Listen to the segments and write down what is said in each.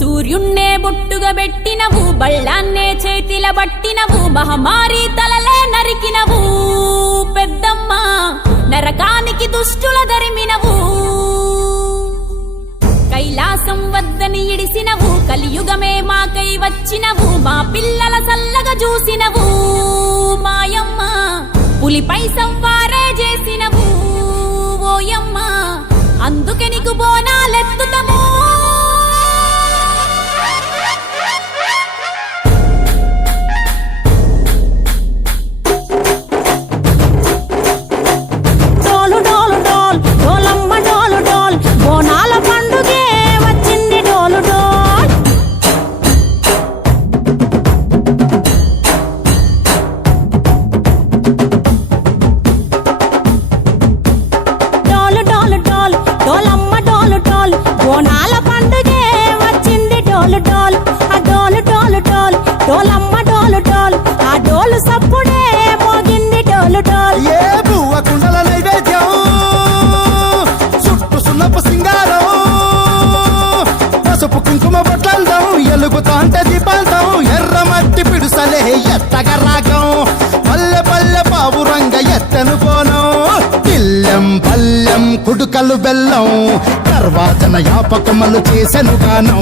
సూర్యున్నే బొట్టుగా పెట్టినవు బళ్ళాన్నే చేతిల పట్టినవు మహమారి తలలే నరికినవు. పెద్దమ్మ నరకానికి దుష్టుల దరిమినవు. కైలాసం వద్దని ఇడిసినవు కలియుగమే మాకై వచ్చినవు మా పిల్లల సల్లగా చూసినవు. మాయమ్మ పులిపై సంవారే చేసినవు. ఓయమ్మ అందుకే నీకు బోనాలెత్తుతము. డోల్ పండుగే వచ్చింది డోలు డోలు. కుడుకలు బెల్లం తర్వాతన యాపకమలు చేసెను గానం.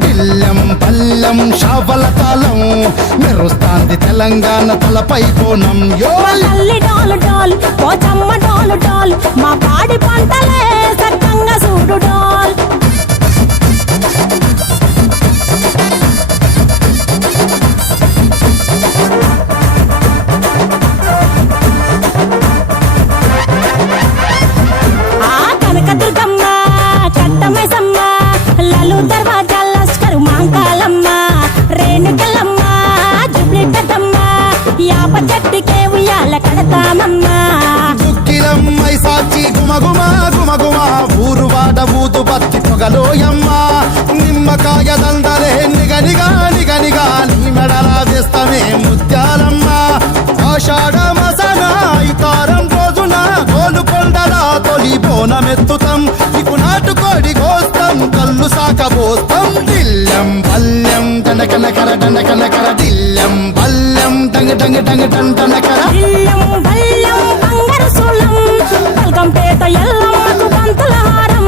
పిల్లం పల్లం షావల తాళం మెరుస్తాంది తెలంగాణ తలపై కోణం. యో! మా తల్లి డోలు మా పాడి పంటలే కట్టమైసమ్మ లలు దర్వాజా లస్కరు మాంకాలమ్మ. రేణుకలమ్మ జుబ్లి పెద్దమ్మ యాప చెట్టుకే ఉయ్యాల కడతామమ్మ. దుక్కిలమ్మై సాచి గుమగుమ గుమగుమ. ఊరు వాడ ఊదు బత్తి పొగలోయమ్మ. నిమ్మకాయ దండలే నిగనిగా నిగనిగా నీ మెడల వేస్తమే ముత్యాలమ్మ. ఆషాఢ మసన ఇతారం రోజున గోలుకొండల తొలి బోనమెత్తుతాం టన కన కర దిల్లం బల్లం టంగ టంగ టంగ డంగ టన కర దిల్లం బల్లం బంగారు సూలం పల్కంపేట ఎల్లమ్మకు పంతుల హారం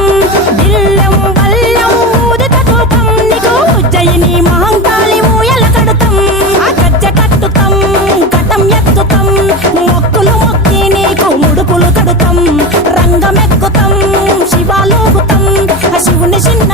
దిల్లం బల్లం ఊదిత ధూపం నీకు ఉజ్జయిని మహంకాళి ఊయల కడతం. ఆ గజ్జ కట్టుతం కటం ఎత్తుతం మొక్కులు మొక్కి నీకు ముడుపులు కడుతాం. రంగమెక్కుతాం శివాలోగుతం ఆ శివుని చిన్న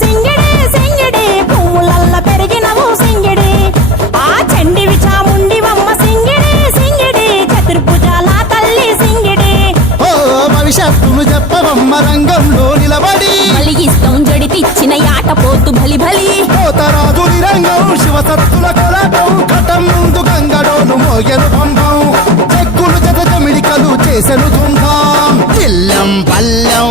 సింగిడి సింగిడి పువ్వులల్ల పెరిగినవు సింగిడి. ఆ చండివి చాముండివమ్మ సింగిడి సింగిడి. చతుర్భుజాల తల్లి సింగిడి. ఓ భవిష్యత్తును చెప్పవమ్మ రంగంలో నిలబడి. కలిగిస్తాం జడితిచ్చిన యాట పోతు బలి బలి పోతరాజు రంగం శివసత్తుల కొలటం ఘటం ముందు గంగడోను మోగెను పంపం చెక్కులు జత జమిడికలు చేసెను తుంటాం దిల్లం పల్లెం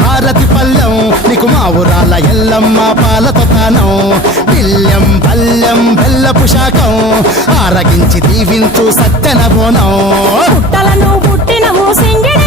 హారతి పల్లెం నీకు మా ఊరాల ఎల్లమ్మ పాలతో తానం బిల్లం పల్లెం బెల్లపు శాఖం ఆరగించి దీవించు సత్యన బోనం. పుట్టలను పుట్టిన సింగిడి